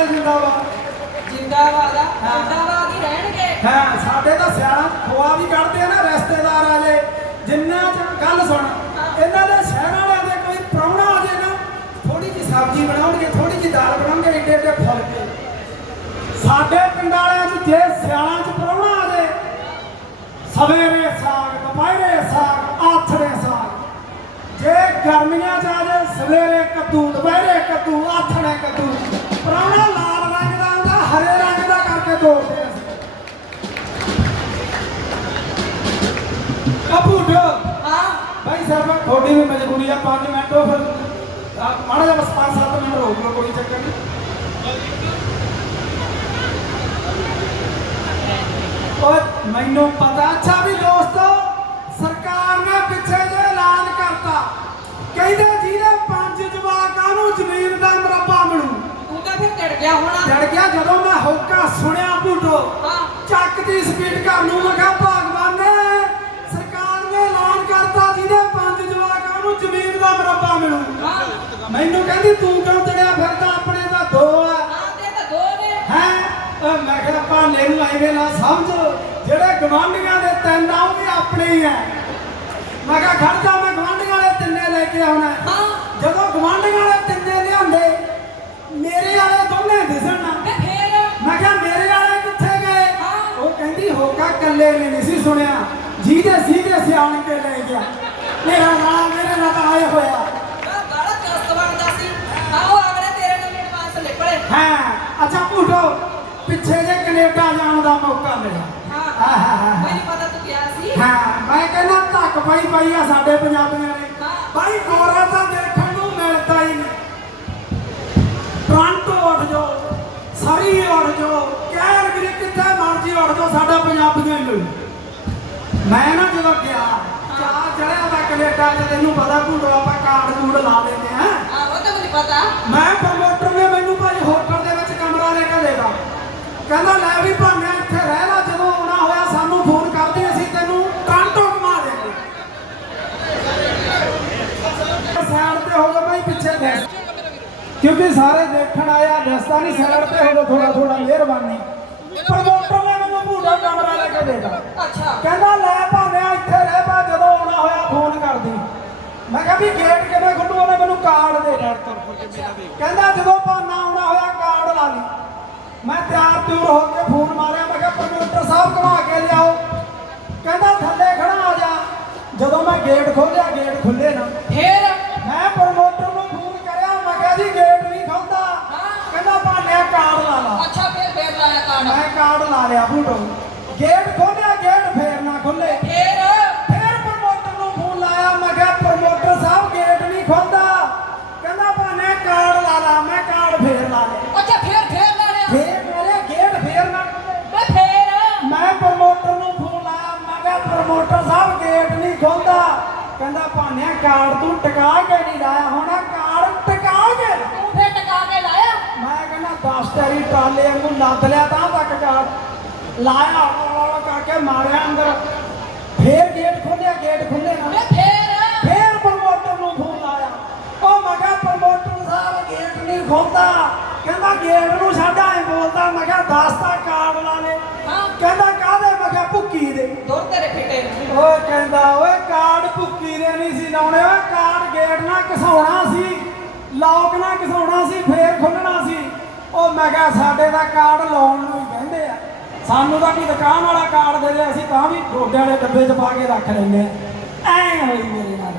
ਵਾਲੇ ਜਿੰਦਾਬਾਦ। ਜਿੰਦਾਬਾਦ ਆ। ਜਿੰਦਾਬਾਦ ਹੀ ਰਹਿਣਗੇ। ਹਾਂ ਸਾਡੇ ਤਾਂ ਸਿਆਣਾ ਖੋਆ ਵੀ ਕੱਢਦੇ ਆ ਨਾ ਰਿਸ਼ਤੇਦਾਰ ਆ ਜੇ। ਜਿੰਨਾ ਚ ਗੱਲ ਸੁਣ ਇਹਨਾਂ ਦੇ ਸ਼ਹਿਰ ਵਾਲਿਆਂ ਦੇ ਕੋਈ ਪ੍ਰਾਹੁਣਾ ਆ ਜੇ ਨਾ ਥੋੜੀ ਜਿਹੀ ਸਬਜ਼ੀ ਬਣਾਉਣਗੇ ਥੋੜੀ ਜਿਹੀ ਦਾਲ ਬਣਾਉਣਗੇ ਏਡੇ ਏਡੇ ਫੁਲਕੇ ਸਾਡੇ ਪਿੰਡ ਵਾਲਿਆਂ ਚ ਜੇ ਸਿਆਲਾਂ ਚ ਪ੍ਰਾਹੁਣਾ ਆ ਜੇ ਸਵੇਰੇ ਸਾਗ ਦੁਪਹਿਰੇ ਸਾਗ ਆਥਰੇ ਸਾਗ। ਜੇ ਗਰਮੀਆਂ ਚ ਆ ਜੇ ਸਵੇਰੇ ਕੱਦੂ ਦੁਪਹਿਰੇ ਕੱਦੂ ਆਥਣੇ ਕਪੂਟ ਹਾਂ। ਭਾਈ ਸਾਹਿਬ ਤੁਹਾਡੀ ਵੀ ਮਜਬੂਰੀ ਆ 5 ਮਿੰਟ ਉਹ ਫਿਰ। ਆਹ ਮਾੜਾ ਜਿਹਾ ਬਸ 5-7 ਮਿੰਟ ਰੋਕ ਲਓ ਕੋਈ ਚੱਕਰ ਨਹੀਂ। ਓਏ ਮੈਨੂੰ ਪਤਾ ਅੱਛਾ ਵੀ ਦੋਸਤੋ ਸਰਕਾਰ ਨੇ ਪਿੱਛੇ ਜੇ ਐਲਾਨ ਕਰਤਾ। ਕਹਿੰਦੇ ਜਿਹਦੇ ਪੰਜ ਜਵਾਕਾਂ ਨੂੰ ਜ਼ਮੀਨ ਦਾ ਮਰੱਬਾ ਮਿਲੂ। ਤੂੰ ਤਾਂ ਫਿਰ ਟੜ ਗਿਆ ਹੋਣਾ। ਜੜ ਗਿਆ ਜਦੋਂ ਮੈਂ ਹੋਕਾ ਸੁਣਿਆ ਹਾਂ। ਚੱਕ ਦੀ ਸਪੀਡ ਕਰ ਨੂੰ ਕਿਹਾ ਕਹਿੰਦੀ ਤੂੰ ਕਿਉਂ ਤੜਿਆ ਫਿਰਦਾ? ਆਪਣੇ ਤਾਂ ਦੋ ਆ। ਹਾਂ ਤੇ ਦੋ ਨੇ। ਹੈ? ਮੈਂ ਕਿਹਾ ਭਾਲੇ ਨੂੰ ਐਵੇਂ ਨਾ ਸਮਝ ਜਿਹੜੇ ਗਵਾਂਢੀਆਂ ਦੇ ਤਿੰਨ ਆ ਉਹ ਵੀ ਆਪਣੇ ਹੀ ਆ। ਮੈਂ ਕਿਹਾ ਖੜ ਜਾ ਮੈਂ ਗਵਾਂਢੀਆਂ ਵਾਲੇ ਤਿੰਨੇ ਲੈ ਕੇ ਆਉਣਾ ਹਾਂ। ਜਦੋਂ ਗਵਾਂਢੀਆਂ ਵਾਲੇ ਤਿੰਨੇ ਲਿਆਂਦੇ ਮੇਰੇ ਵਾਲੇ ਦੋਨੇ ਦਿਸਣ ਨਾ। ਤੇ ਫੇਰ? ਮੈਂ ਕਿਹਾ ਮੇਰੇ ਵਾਲੇ ਕਿੱਥੇ ਗਏ। ਉਹ ਕਹਿੰਦੀ ਹੋਕਾ ਕੱਲੇ ਨੇ ਨਹੀਂ ਸੀ ਸੁਣਿਆ। ਜਿਹਦੇ ਸੀਗੇ ਸਿਆਣ ਕੇ ਲੈ ਗਿਆ। ਮੇਰਾ ਨਾਲ ਮੇਰੇ ਨਾਲ ਤਾਂ ਆਏ ਹੋਇਆ ਤਾਂ ਬੜਾ ਚਸਤ ਬਣਦਾ ਸੀ ਆਓ ਅਗਲੇ ਤੇਰੇ ਨਾਲ ਐਡਵਾਂਸ ਨਿਕਲੇ ਹਾਂ ਅੱਛਾ ਭੂਟੋ ਪਿੱਛੇ ਕੈਨੇਡਾ ਜਾਣ ਦਾ ਮੌਕਾ ਮਿਲਿਆ। ਹਾਂ ਆਹਾਹਾ। ਮੈਨੂੰ ਪਤਾ ਤੂੰ ਗਿਆ ਸੀ। ਹਾਂ ਮੈਂ ਕਹਿੰਦਾ ਧੱਕ ਪਾਈ ਪਾਈ ਆ ਸਾਡੇ ਪੰਜਾਬੀਆਂ ਨੇ। ਬਾਈ ਗੋਰਾ ਤਾਂ ਦੇਖਣ ਨੂੰ ਮਿਲਦਾ ਹੀ ਨਹੀਂ। ਟ੍ਰਾਂਟੋ ਉੱਠ ਜਾਓ ਸਰੀ ਉੱਠ ਜਾਓ ਕੈਲਗਰੀ ਕਿੱਥੇ ਮਰਜ਼ੀ ਉੱਠ ਜਾਓ ਸਾਡਾ ਪੰਜਾਬੀਆਂ ਹੀ ਮਿਲੂ। ਮੈਂ ਨਾ ਜਦੋਂ ਗਿਆ ਚਾਹ ਚੜਿਆ ਵਾ ਕੈਨੇਡਾ ਚ ਤੈਨੂੰ ਪਤਾ ਭੂਟੋ ਆਪਾਂ ਕਾਰਡ ਕੂਡ ਲਾ ਦਿੰਦੇ ਆ। ਆਹੋ ਤਾਂ ਮੈਨੂੰ ਪਤਾ। ਮੈਂ ਨੇ ਮੈਨੂੰ ਭਾਈ ਹੋਟਲ ਦੇ ਵਿੱਚ ਕਮਰਾ ਲੈ ਕੇ ਦੇਗਾ ਕਹਿੰਦਾ ਲੈ ਵੀ ਭਾਵੇਂ ਇੱਥੇ ਰਹਿ ਲੈ ਜਦੋਂ ਆਉਣਾ ਹੋਇਆ ਸਾਨੂੰ ਫੋਨ ਕਰਦੇ ਅਸੀਂ ਤੈਨੂੰ ਟ੍ਰਾਂਟੋ ਘੁਮਾ ਦੇਂਗੇ ਸਾਈਡ ਤੇ ਹੋ ਜਾ ਭਾਈ ਪਿੱਛੇ ਦੇਖ ਕਿਉਂਕਿ ਸਾਰੇ ਦੇਖਣ ਆਇਆ ਰਸਤਾ ਨਹੀਂ ਸਾਈਡ ਤੇ ਹੋ ਜਾ ਥੋੜਾ ਥੋੜਾ ਮਿਹਰਬਾਨੀ। ਪ੍ਰਮੋਟਰ ਨੇ ਮੈਨੂੰ ਭੂਟਾ ਕਮਰਾ ਲੈ ਕੇ ਦੇਗਾ ਅੱਛਾ। ਕਹਿੰਦਾ ਲੈ ਭਾਵੇਂ ਇੱਥੇ ਰਹਿ ਪਾ ਜਦੋਂ ਆਉਣਾ ਹੋਇਆ ਫੋਨ ਕਰਦੀ। ਮੈਂ ਕਿਹਾ ਵੀ ਗੇਟ ਕਿਵੇਂ ਖੁੱਲੂ? ਉਹਨੇ ਮੈਨੂੰ ਕਾਰਡ ਦੇ ਦਿੱਤਾ। ਕਹਿੰਦਾ ਜਦੋਂ ਭਾਨਾ ਆਉਣਾ ਹੋਇਆ ਕਾਰਡ ਲਾ ਲਈ। ਮੈਂ ਤਿਆਰ ਤਿਉਰ ਹੋ ਕੇ ਫੋਨ ਮਾਰਿਆ। ਮੈਂ ਕਿਹਾ ਪ੍ਰਮੋਟਰ ਸਾਹਿਬ ਘੁਮਾ ਕੇ ਲਿਆਓ। ਕਹਿੰਦਾ ਥੱਲੇ ਖੜਾ ਆ ਜਾ। ਜਦੋਂ ਮੈਂ ਗੇਟ ਖੋਲ੍ਹਿਆ ਗੇਟ ਖੁੱਲੇ ਨਾ ਫੇਰ ਮੈਂ ਪ੍ਰਮੋਟਰ ਨੂੰ ਫੋਨ ਕਰਿਆ ਮੈਂ ਕਿਹਾ ਜੀ ਗੇਟ ਨਹੀਂ ਖੁੱਲਦਾ ਹਾਂ। ਕਹਿੰਦਾ ਭਾਨਿਆ ਕਾਰਡ ਲਾ ਲਾ ਅੱਛਾ ਫੇਰ ਫੇਰ ਲਾਇਆ ਕਾਂਡ ਮੈਂ ਕਾਰਡ ਲਾ ਲਿਆ ਫੋਟੋ ਗੇਟ ਖੋਲ੍ਹਿਆ ਗੇਟ ਫੇਰ ਨਾ ਖੁੱਲੇ। ਫੇਰ? ਫਿਰ ਪ੍ਰਮੋਟਰ ਨੂੰ ਫੋਨ ਲਾਇਆ। ਮੈਂ ਕਿਹਾ ਪ੍ਰਮੋਟਰ ਸਾਹਿਬ ਗੇਟ ਨਹੀਂ ਖੁੱਲਦਾ। ਕਹਿੰਦਾ ਭਾਨੇ ਕਾਰਡ ਲਾ ਲਾ ਮੈਂ ਕਾਰਡ ਫੇਰ ਲਾ ਲਿਆ। ਅੱਛਾ ਫੇਰ ਫੇਰ ਲਾਇਆ ਫੇਰ ਮੇਰੇ ਗੇਟ ਫੇਰ ਨਾ ਖੁੱਲੇ। ਮੈਂ ਫੇਰ? ਮੈਂ ਪ੍ਰਮੋਟਰ ਨੂੰ ਫੋਨ ਲਾਇਆ। ਮੈਂ ਕਿਹਾ ਪ੍ਰਮੋਟਰ ਸਾਹਿਬ ਗੇਟ ਨਹੀਂ ਖੁੱਲਦਾ। ਕਹਿੰਦਾ ਭਾਨਿਆ ਕਾਰਡ ਤੂੰ ਟਿਕਾ ਕੇ ਨਹੀਂ ਲਾਇਆ ਹੋਣਾ ਕਾਰਡ ਟਿਕਾ ਕੇ ਲਾ। ਤੂੰ ਫੇਰ ਟਕਾ ਕੇ ਲਾਇਆ? ਮੈਂ ਕਹਿੰਦਾ 10 ਟੈਰੀ ਟਰਾਲੇ ਵਾਂਗੂ ਲੱਦ ਲਿਆ ਤਾਂ ਤੱਕ ਕਾਰਡ। ਲਾਇਆ ਉਹ ਕਰਕੇ ਮਾਰਿਆ ਅੰਦਰ। ਫੇਰ ਗੇਟ ਖੋਲਿਆ ਗੇਟ ਖੁੱਲੇ ਨਾ ਫੇਰ? ਫੇਰ ਪ੍ਰਮੋਟਰ ਨੂੰ ਫੋਨ ਲਾਇਆ। ਉਹ ਮੈਂ ਕਿਹਾ ਪ੍ਰਮੋਟਰ ਸਾਹਿਬ ਗੇਟ ਨਹੀਂ ਖੋਲਦਾ ਕਹਿੰਦਾ ਗੇਟ ਨੂੰ ਸਾਡਾ ਐ ਬੋਲਦਾ। ਮੈਂ ਕਿਹਾ 10 ਤਾਂ ਕਾਰਡ ਲਾ ਲੈ ਹਾਂ। ਕਹਿੰਦਾ ਕਾਹਦੇ? ਮੈਂ ਕਿਹਾ ਭੁੱਕੀ ਦੇ। ਦੁਰ ਤੇਰੇ ਫਿੱਟੇ ਨੂੰ ਓਏ ਕਹਿੰਦਾ ਓਏ ਕਾਰਡ ਭੁੱਕੀ ਦੇ ਨਹੀਂ ਸੀ ਲਾਉਣੇ। ਓਏ ਕਾਰਡ ਗੇਟ ਨਾਲ ਘਸਾਉਣਾ ਸੀ। ਲੌਕ ਨਾਲ ਘਸਾਉਣਾ ਸੀ ਫੇਰ ਖੁੱਲਣਾ ਸੀ। ਉਹ ਮੈਂ ਕਿਹਾ ਸਾਡੇ ਦਾ ਕਾਰਡ ਲਾਉਣ ਨੂੰ ਹੀ ਕਹਿੰਦੇ ਸਾਨੂੰ ਤਾਂ ਵੀ ਦੁਕਾਨ ਵਾਲਾ ਕਾਰਡ ਦੇ ਦੇ ਅਸੀਂ ਤਾਂ ਵੀ ਗੋਡੇ ਵਾਲੇ ਡੱਬੇ 'ਚ ਪਾ ਕੇ ਰੱਖ ਲੈਂਦੇ ਆ ਐ ਹੋਈ ਮੇਰੇ ਨਾਲ।